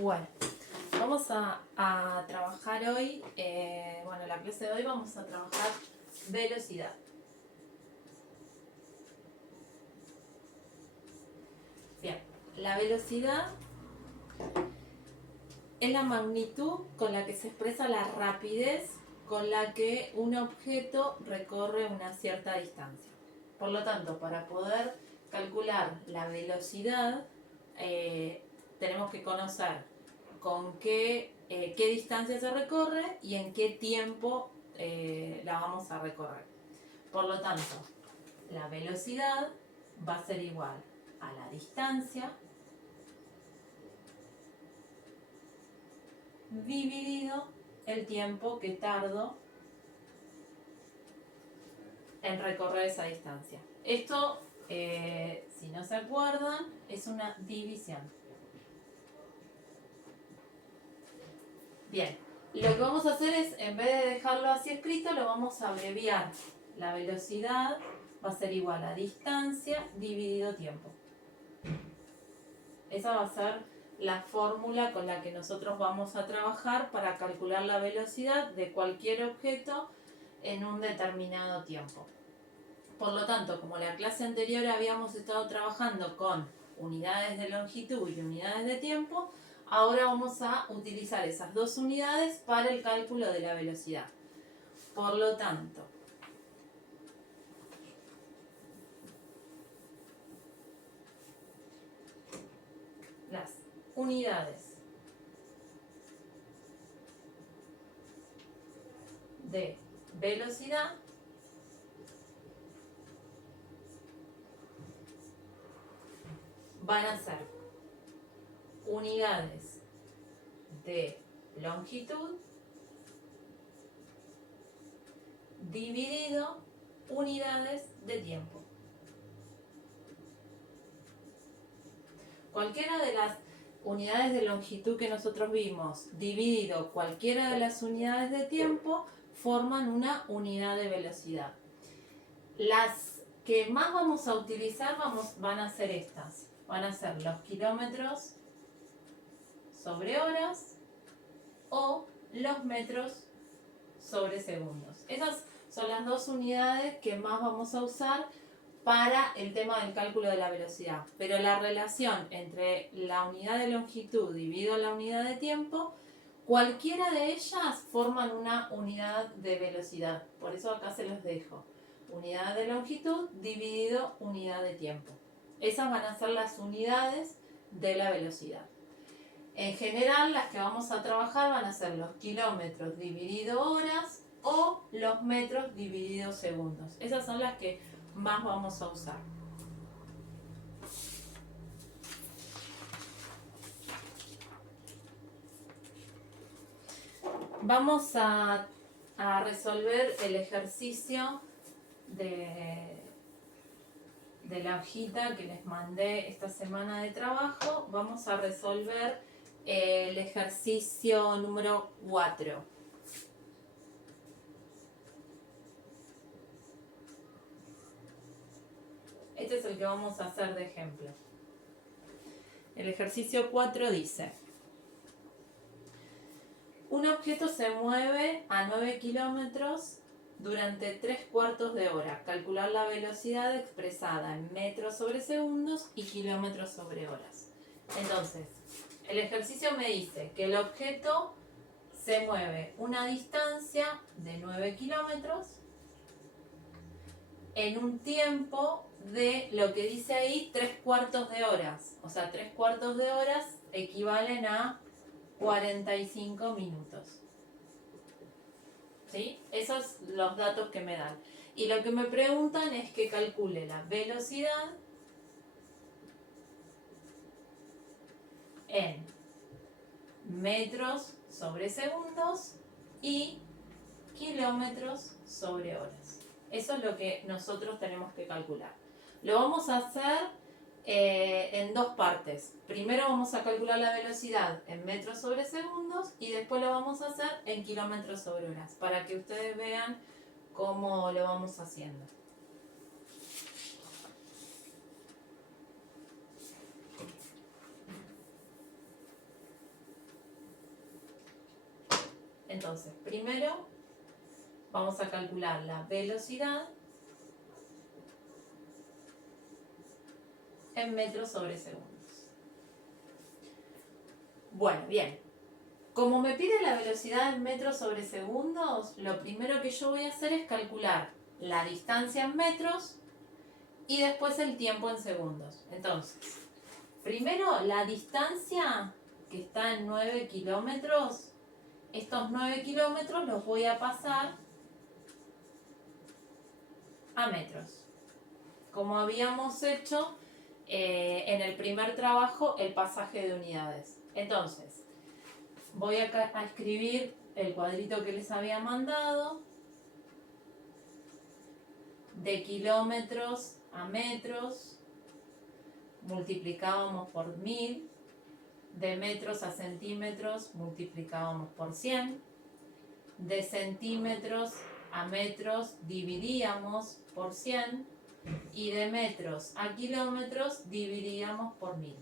Bueno, vamos a trabajar hoy, la clase de hoy vamos a trabajar velocidad. Bien, la velocidad es la magnitud con la que se expresa la rapidez con la que un objeto recorre una cierta distancia. Por lo tanto, para poder calcular la velocidad, tenemos que conocer con qué distancia se recorre y en qué tiempo la vamos a recorrer. Por lo tanto, la velocidad va a ser igual a la distancia dividido el tiempo que tardo en recorrer esa distancia. Esto, si no se acuerdan, es una división. Bien, lo que vamos a hacer es, en vez de dejarlo así escrito, lo vamos a abreviar. La velocidad va a ser igual a distancia dividido tiempo. Esa va a ser la fórmula con la que nosotros vamos a trabajar para calcular la velocidad de cualquier objeto en un determinado tiempo. Por lo tanto, como la clase anterior habíamos estado trabajando con unidades de longitud y unidades de tiempo, ahora vamos a utilizar esas dos unidades para el cálculo de la velocidad. Por lo tanto, las unidades de velocidad van a ser unidades de longitud dividido unidades de tiempo. Cualquiera de las unidades de longitud que nosotros vimos dividido cualquiera de las unidades de tiempo forman una unidad de velocidad. Las que más vamos a utilizar van a ser estas. Van a ser los kilómetros sobre horas o los metros sobre segundos. Esas son las dos unidades que más vamos a usar para el tema del cálculo de la velocidad. Pero la relación entre la unidad de longitud dividido la unidad de tiempo, cualquiera de ellas forman una unidad de velocidad. Por eso acá se los dejo. Unidad de longitud dividido unidad de tiempo. Esas van a ser las unidades de la velocidad. En general, las que vamos a trabajar van a ser los kilómetros dividido horas o los metros dividido segundos. Esas son las que más vamos a usar. Vamos a resolver el ejercicio de la hojita que les mandé esta semana de trabajo. Vamos a resolver el ejercicio número 4. Este es el que vamos a hacer de ejemplo. El ejercicio 4 dice: un objeto se mueve a 9 kilómetros durante 3/4 de hora. Calcular la velocidad expresada en metros sobre segundos y kilómetros sobre horas. Entonces, el ejercicio me dice que el objeto se mueve una distancia de 9 kilómetros en un tiempo de lo que dice ahí 3/4 de horas. O sea, 3/4 de horas equivalen a 45 minutos. ¿Sí? Esos son los datos que me dan. Y lo que me preguntan es que calcule la velocidad en metros sobre segundos y kilómetros sobre horas. Eso es lo que nosotros tenemos que calcular. Lo vamos a hacer en dos partes. Primero vamos a calcular la velocidad en metros sobre segundos y después lo vamos a hacer en kilómetros sobre horas, para que ustedes vean cómo lo vamos haciendo. Entonces, primero vamos a calcular la velocidad en metros sobre segundos. Bueno, bien. Como me pide la velocidad en metros sobre segundos, lo primero que yo voy a hacer es calcular la distancia en metros y después el tiempo en segundos. Entonces, primero la distancia que está en 9 kilómetros, estos 9 kilómetros los voy a pasar a metros. Como habíamos hecho en el primer trabajo, el pasaje de unidades. Entonces, voy a escribir el cuadrito que les había mandado. De kilómetros a metros, multiplicábamos por 1000. De metros a centímetros, multiplicábamos por 100. De centímetros a metros, dividíamos por 100. Y de metros a kilómetros, dividíamos por 1000.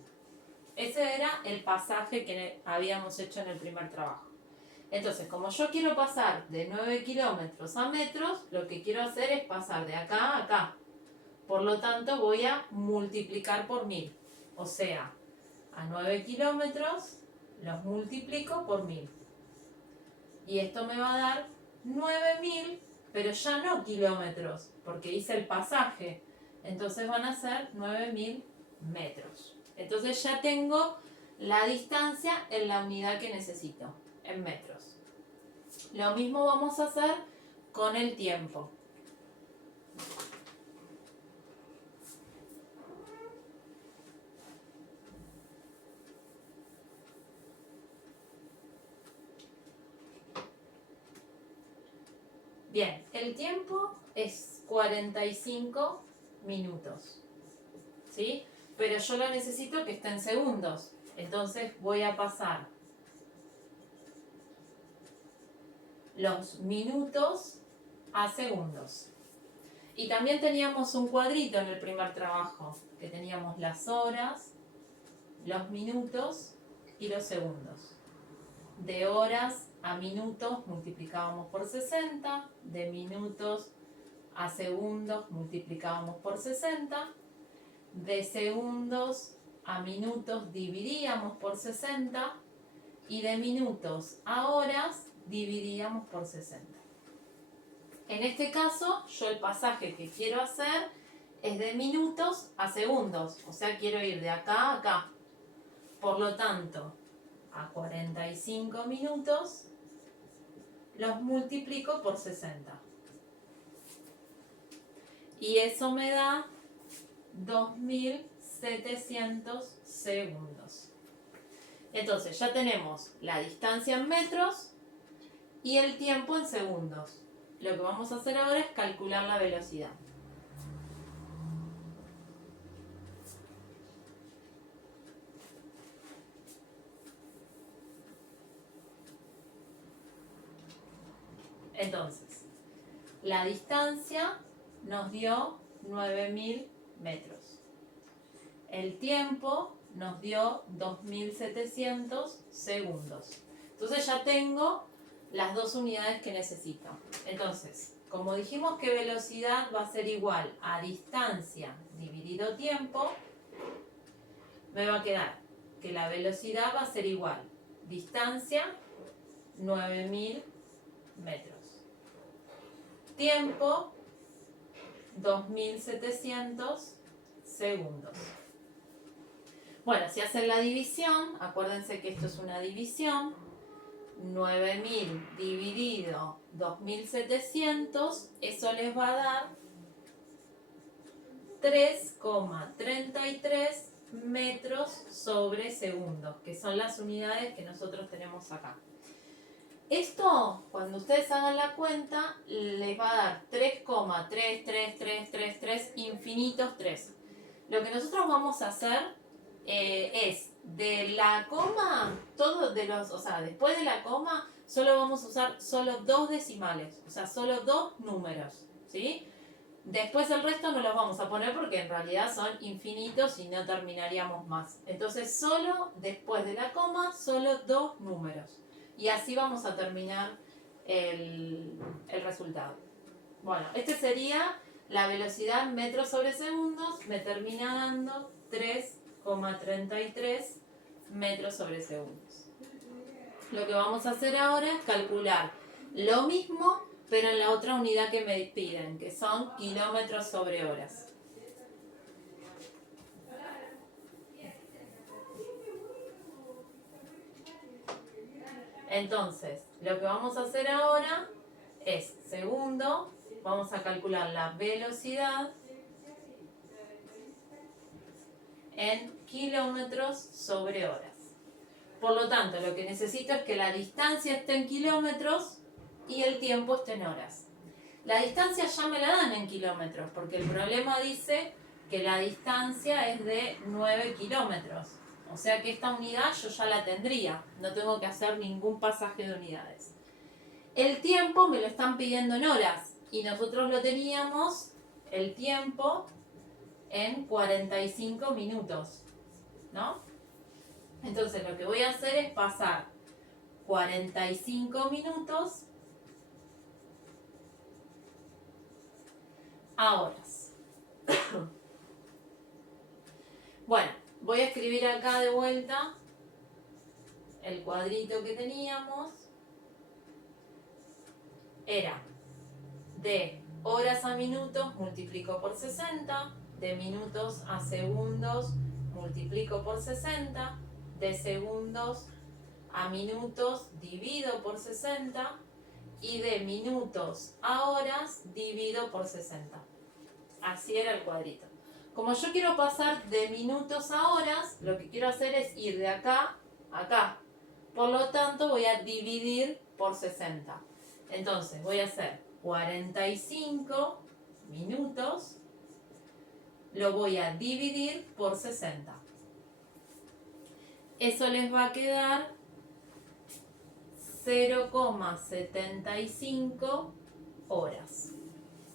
Ese era el pasaje que habíamos hecho en el primer trabajo. Entonces, como yo quiero pasar de 9 kilómetros a metros, lo que quiero hacer es pasar de acá a acá. Por lo tanto, voy a multiplicar por 1000. O sea, a 9 kilómetros los multiplico por 1000. Y esto me va a dar 9000, pero ya no kilómetros, porque hice el pasaje. Entonces van a ser 9000 metros. Entonces ya tengo la distancia en la unidad que necesito, en metros. Lo mismo vamos a hacer con el tiempo. Bien, el tiempo es 45 minutos, ¿sí? Pero yo lo necesito que esté en segundos. Entonces voy a pasar los minutos a segundos. Y también teníamos un cuadrito en el primer trabajo, que teníamos las horas, los minutos y los segundos. De horas a minutos multiplicábamos por 60, de minutos a segundos multiplicábamos por 60, de segundos a minutos dividíamos por 60 y de minutos a horas dividíamos por 60. En este caso, yo el pasaje que quiero hacer es de minutos a segundos, o sea, quiero ir de acá a acá. Por lo tanto, a 45 minutos los multiplico por 60. Y eso me da 2700 segundos. Entonces ya tenemos la distancia en metros y el tiempo en segundos. Lo que vamos a hacer ahora es calcular la velocidad. Entonces, la distancia nos dio 9000 metros. El tiempo nos dio 2700 segundos. Entonces ya tengo las dos unidades que necesito. Entonces, como dijimos que velocidad va a ser igual a distancia dividido tiempo, me va a quedar que la velocidad va a ser igual distancia 9000 metros. Tiempo 2700 segundos. Bueno, si hacen la división, acuérdense que esto es una división. 9000 dividido 2700, eso les va a dar 3,33 metros sobre segundos, que son las unidades que nosotros tenemos acá. Esto, cuando ustedes hagan la cuenta, les va a dar 3,33333 infinitos 3. Lo que nosotros vamos a hacer es de la coma, después de la coma, solo vamos a usar solo 2 decimales, o sea, solo 2 números, ¿sí? Después el resto no los vamos a poner porque en realidad son infinitos y no terminaríamos más. Entonces solo después de la coma, solo 2 números. y así vamos a terminar el resultado. Bueno, este sería la velocidad en metros sobre segundos, me termina dando 3,33 metros sobre segundos. Lo que vamos a hacer ahora es calcular lo mismo, pero en la otra unidad que me piden, que son kilómetros sobre horas. Entonces, lo que vamos a hacer ahora es, segundo, vamos a calcular la velocidad en kilómetros sobre horas. Por lo tanto, lo que necesito es que la distancia esté en kilómetros y el tiempo esté en horas. La distancia ya me la dan en kilómetros, porque el problema dice que la distancia es de 9 kilómetros. O sea que esta unidad yo ya la tendría, no tengo que hacer ningún pasaje de unidades. El tiempo me lo están pidiendo en horas y nosotros lo teníamos, el tiempo, en 45 minutos, ¿no? Entonces lo que voy a hacer es pasar 45 minutos a horas. Bueno, voy a escribir acá de vuelta el cuadrito que teníamos. Era de horas a minutos multiplico por 60, de minutos a segundos multiplico por 60, de segundos a minutos divido por 60 y de minutos a horas divido por 60. Así era el cuadrito. Como yo quiero pasar de minutos a horas, lo que quiero hacer es ir de acá a acá. Por lo tanto, voy a dividir por 60. Entonces, voy a hacer 45 minutos, lo voy a dividir por 60. Eso les va a quedar 0,75 horas.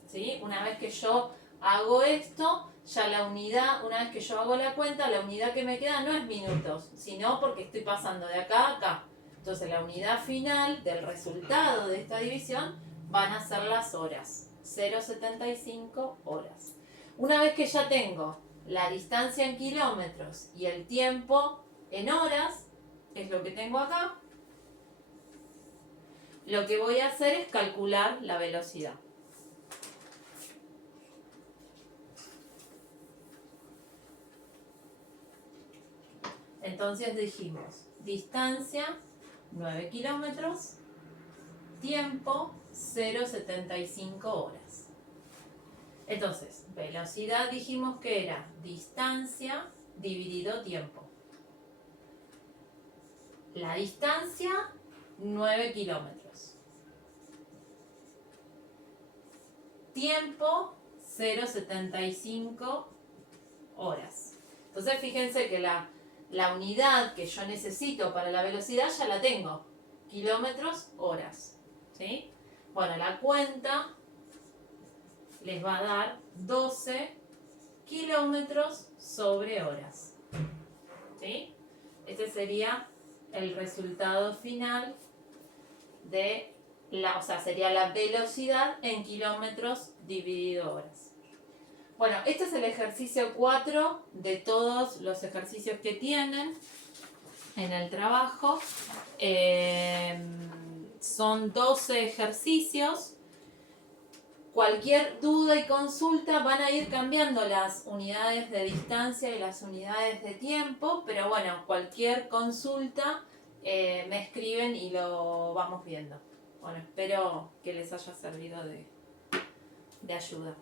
¿Sí? Una vez que yo hago esto, ya la unidad, una vez que yo hago la cuenta, la unidad que me queda no es minutos, sino porque estoy pasando de acá a acá. Entonces la unidad final del resultado de esta división van a ser las horas, 0,75 horas. Una vez que ya tengo la distancia en kilómetros y el tiempo en horas, que es lo que tengo acá, lo que voy a hacer es calcular la velocidad. Entonces dijimos, distancia 9 kilómetros, tiempo 0,75 horas. Entonces, velocidad dijimos que era distancia dividido tiempo. La distancia, 9 kilómetros. Tiempo, 0,75 horas. Entonces, fíjense que la unidad que yo necesito para la velocidad ya la tengo. Kilómetros, horas. ¿Sí? Bueno, la cuenta les va a dar 12 kilómetros sobre horas. ¿Sí? Este sería el resultado final de o sea, sería la velocidad en kilómetros dividido horas. Bueno, este es el ejercicio 4 de todos los ejercicios que tienen en el trabajo. Son 12 ejercicios. Cualquier duda y consulta van a ir cambiando las unidades de distancia y las unidades de tiempo, pero bueno, cualquier consulta me escriben y lo vamos viendo. Bueno, espero que les haya servido de ayuda.